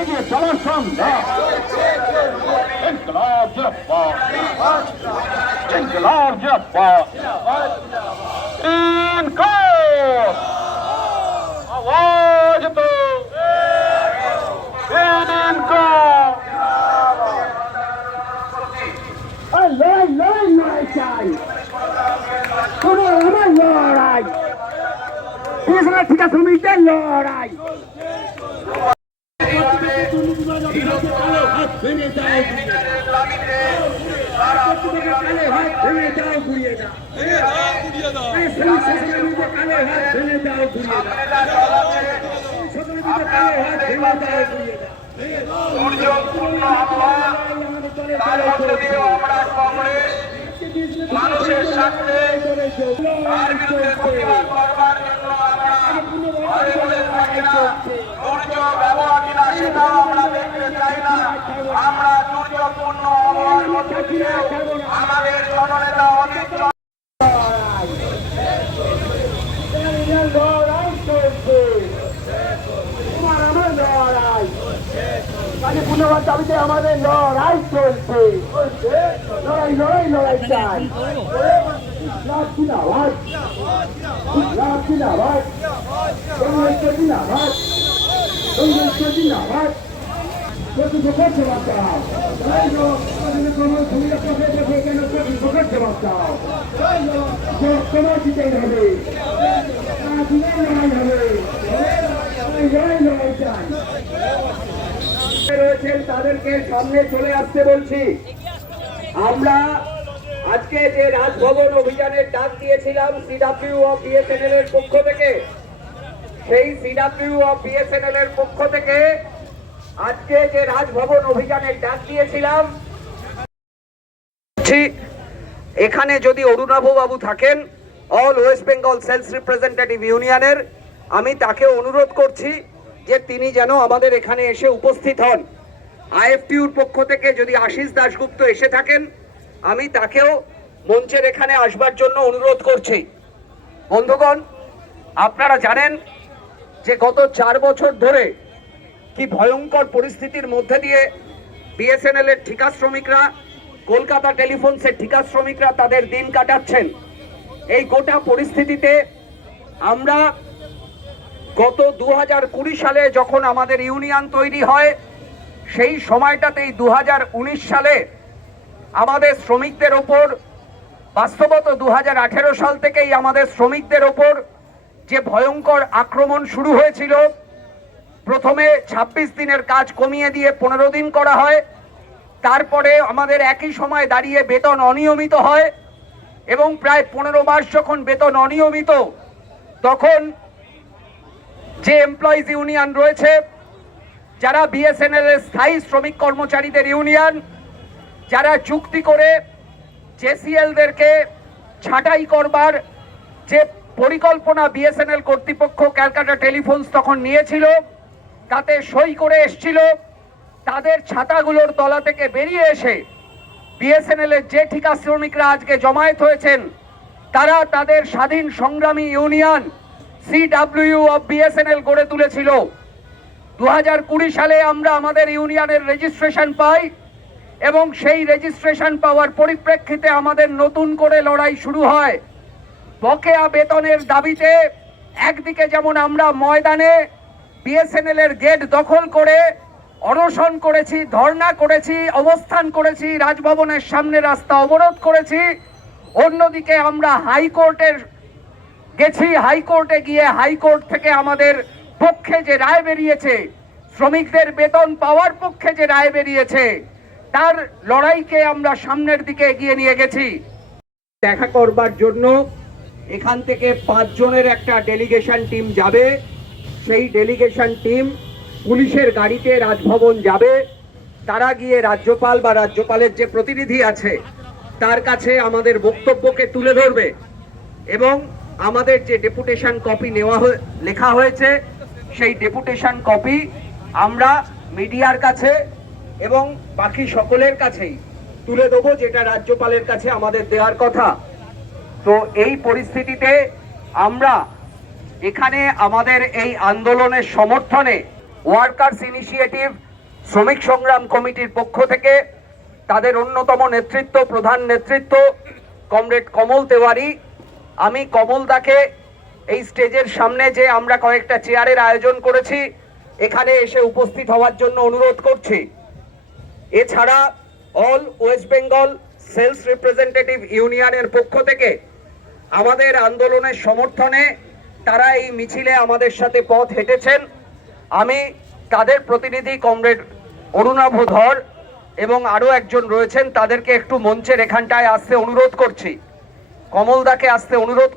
এগিয়ে চলার সংগ্রাম ইনকলাব জিন্দাবাদ ইনকলাব জিন্দাবাদ ইনকলাব আওয়াজ দো ইনকলাব লড়াই চাই কোনো আমার লড়াই ঠিক আছে শ্রমিকদের লড়াই মানুষের সাথে তার বিরুদ্ধে প্রতিবাদ করবার জন্য দুর্যোগ ব্যবহার কিনা সেটাও আমরা দেখতে চাই না। আমরা দুর্যোগপূর্ণ আবহাওয়ার মধ্যে দিয়ে আমাদের জননেতা অনেক পুনর্বার দাবিতে আমাদের লড়াই চলছে লড়াই লড়াই লড়াই চাই জিন্দাবাদ জিন্দাবাদ জিন্দাবাদ জিন্দাবাদ প্রতিপক্ষের জবাব দাও প্রতিপক্ষের জবাব দাও সময় দিতেই হবে লড়াই হবে লড়াই লড়াই চাই রয়েছেন তাদেরকে সামনে চলে আসতে বলছি। আমরা আজকে যে রাজভবন অভিযানের ডাক দিয়েছিলাম সিডব্লিউ অফ বিএসএনএল এর পক্ষ থেকে, সেই সিডব্লিউ অফ বিএসএনএল এর পক্ষ থেকে আজকে যে রাজভবন অভিযানের ডাক দিয়েছিলাম, এখানে যদি অরুণাভ বাবু থাকেন all West Bengal sales representative ইউনিয়নের, আমি তাকে অনুরোধ করছি যে তিনি যেন আমাদের এখানে এসে উপস্থিত হন। আইএফটিউর পক্ষ থেকে যদি আশিস দাশগুপ্ত এসে থাকেন, আমি তাকেও মঞ্চের এখানে আসবার জন্য অনুরোধ করছি। বন্ধুগণ, আপনারা জানেন যে গত 4 বছর ধরে কি ভয়ঙ্কর পরিস্থিতির মধ্যে দিয়ে বিএসএনএল এর ঠিকা শ্রমিকরা, কলকাতা টেলিফোনসের ঠিকা শ্রমিকরা তাদের দিন কাটাচ্ছেন। এই গোটা পরিস্থিতিতে আমরা গত 2020 সালে যখন আমাদের ইউনিয়ন তৈরি হয়, সেই সময়টাতেই 2019 সালে আমাদের শ্রমিকদের ওপর, বাস্তবত 2018 সাল থেকেই আমাদের শ্রমিকদের ওপর যে ভয়ঙ্কর আক্রমণ শুরু হয়েছিল। প্রথমে 26 দিনের কাজ কমিয়ে দিয়ে 15 দিন করা হয়, তারপরে আমাদের একই সময় দাঁড়িয়ে বেতন অনিয়মিত হয় এবং প্রায় 15 মাস যখন বেতন অনিয়মিত, তখন যে এমপ্লয়িজ ইউনিয়ন রয়েছে, যারা বিএসএনএল এর স্থায়ী শ্রমিক কর্মচারীদের ইউনিয়ন, যারা চুক্তি করে জেসিএলদেরকে ছাঁটাই করবার যে পরিকল্পনা বিএসএনএল কর্তৃপক্ষ ক্যালকাটা টেলিফোনস তখন নিয়েছিল, তাতে সই করে এসছিল, তাদের ছাতাগুলোর তলা থেকে বেরিয়ে এসে বিএসএনএল এর যে ঠিকা শ্রমিকরা আজকে জমায়েত হয়েছেন, তারা তাদের স্বাধীন সংগ্রামী ইউনিয়ন সিডব্লিউ অফ বিএসএনএল গড়ে তুলেছিল। 2020 সালে আমরা আমাদের ইউনিয়নের রেজিস্ট্রেশন পাই এবং সেই রেজিস্ট্রেশন পাওয়ার পরিপ্রেক্ষিতে আমাদের নতুন করে লড়াই শুরু হয়। বকেয়া বেতনের দাবিতে একদিকে যেমন আমরা ময়দানে বিএসএনএল এর গেট দখল করে অনশন করেছি, ধর্ণা করেছি, অবস্থান করেছি, রাজভবনের সামনে রাস্তা অবরোধ করেছি, অন্যদিকে আমরা হাইকোর্টের গেছি, হাইকোর্টে গিয়ে হাইকোর্ট থেকে আমাদের পক্ষে যে রায় বেরিয়েছে, শ্রমিকদের বেতন পাওয়ার পক্ষে যে রায় বেরিয়েছে, তার লড়াইকে আমরা সামনের দিকে এগিয়ে নিয়ে গেছি। দেখা করবার জন্য এখান থেকে 5 জনের একটা ডেলিগেশন টিম যাবে। সেই ডেলিগেশন টিম পুলিশের গাড়িতে রাজভবন যাবে। তারা গিয়ে রাজ্যপাল বা রাজ্যপালের যে প্রতিনিধি আছে তার কাছে আমাদের বক্তব্যকে তুলে ধরবে এবং আমাদের যে ডেপুটেশন কপি লেখা হয়েছে, সেই ডেপুটেশন কপি আমরা মিডিয়ার কাছে এবং বাকি সকলের কাছেই তুলে দেবো, যেটা রাজ্যপালের কাছে আমাদের দেওয়ার কথা। তো এই পরিস্থিতিতে আমরা এখানে আমাদের এই আন্দোলনের সমর্থনে ওয়ার্কার্স ইনিশিয়েটিভ শ্রমিক সংগ্রাম কমিটির পক্ষ থেকে তাদের অন্যতম নেতৃত্ব, প্রধান নেতৃত্ব কমরেড কমল তেওয়ারি, আমি কমলদাকে এই স্টেজের সামনে যে আমরা কয়েকটা চেয়ারের আয়োজন করেছি এখানে এসে উপস্থিত হওয়ার জন্য অনুরোধ করছি। এছাড়া all West Bengal sales representative ইউনিয়নের পক্ষ থেকে আমাদের আন্দোলনের সমর্থনে তারা এই মিছিলে আমাদের সাথে পথ হেঁটেছেন। আমি তাদের প্রতিনিধি কমরেড অরুণাভ ধর এবং আরও একজন রয়েছেন, তাদেরকে একটু মঞ্চের এখানটায় আসতে অনুরোধ করছি। কমলদাকে আসতে অনুরোধ